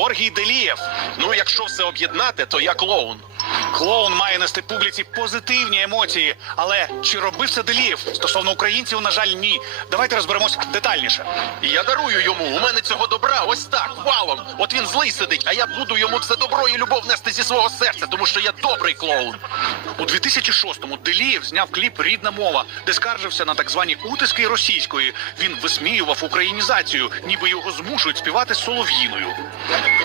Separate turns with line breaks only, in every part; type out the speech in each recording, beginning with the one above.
Георгій Делієв.
Ну, якщо все об'єднати, то я клоун.
Клоун має нести публіці позитивні емоції. Але чи робив це Делієв? Стосовно українців, на жаль, ні. Давайте розберемось детальніше.
Я дарую йому. У мене цього добра ось так, валом. От він злий сидить, а я буду йому це добро і любов нести зі свого серця, тому що я добрий клоун.
У 2006-му Делієв зняв кліп Рідна мова, де скаржився на так звані утиски російської. Він висміював українізацію, ніби його змушують співати солов'їною.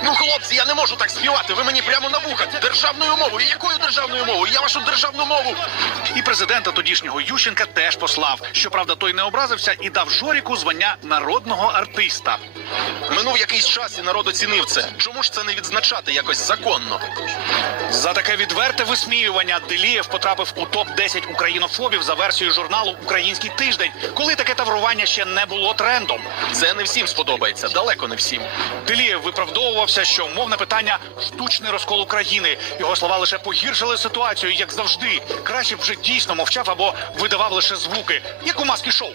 Ну, хлопці, я не можу так співати. Ви мені прямо на вуха. Державною мовою. Якою державною мовою? Я вашу державну мову.
І президента тодішнього Ющенка теж послав. Щоправда, той не образився і дав Жоріку звання народного артиста.
Минув якийсь час і народ оцінив це. Чому ж це не відзначати якось законно?
За таке відверте висміювання Делієв потрапив у топ 10 українофобів за версією журналу Український тиждень, коли таке таврування ще не було трендом.
Це не всім сподобається, далеко не всім.
Делієв виправдовувався, що мовне питання штучний розкол України. Його слова лише погіршили ситуацію, як завжди. Краще б вже дійсно мовчав або видавав лише звуки, як у маски шоу.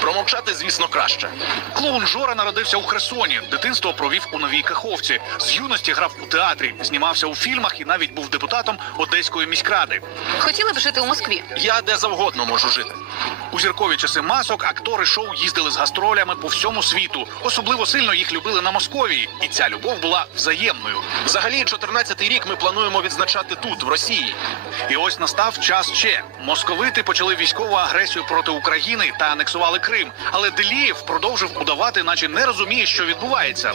Промовчати, звісно, краще.
Клоун Жора народився у Херсоні. Дитинство провів у новій Каховці. З юності грав у театрі, знімався у фільмах і навіть був депутатом Одеської міськради.
Хотіли б жити у Москві?
Я де завгодно можу жити.
У зіркові часи масок актори шоу їздили з гастролями по всьому світу. Особливо сильно їх любили на Московії, і ця любов була взаємною.
Взагалі, 14-й рік ми плануємо відзначати тут, в Росії.
І ось настав час Че. Московити почали військову агресію проти України та анексували Крим. Але Делієв продовжив удавати, наче не розуміє, що відбувається.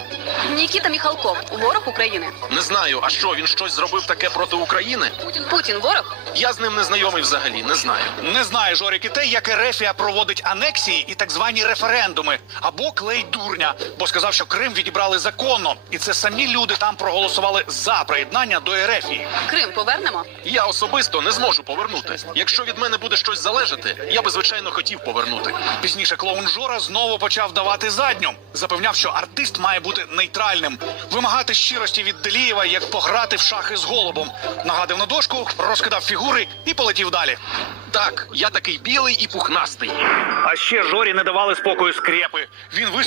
Нікіта Міхалков, ворог України.
Не знаю, а що він щось зробив таке проти України?
Путін ворог.
Я з ним не знайомий взагалі, не знаю.
Не знає Жорик і те, як Ерефія проводить анексії і так звані референдуми, або клей дурня, бо сказав, що Крим відібрали законно, і це самі люди там проголосували за приєднання до Ерефії.
Крим повернемо.
Я особисто не зможу повернути. Якщо від мене буде щось залежати, я би звичайно хотів повернути.
Пізніше клоун Жора знову почав давати задню. Запевняв, що артист має бути нейтральним, вимагати щирості від Делієва, як пограти в шахи з голубом. Нагадив на дошку, розкидав фігури і полетів далі.
Так, я такий білий і пухнастий.
А ще Жорі не давали спокою скрепи. Він виступ.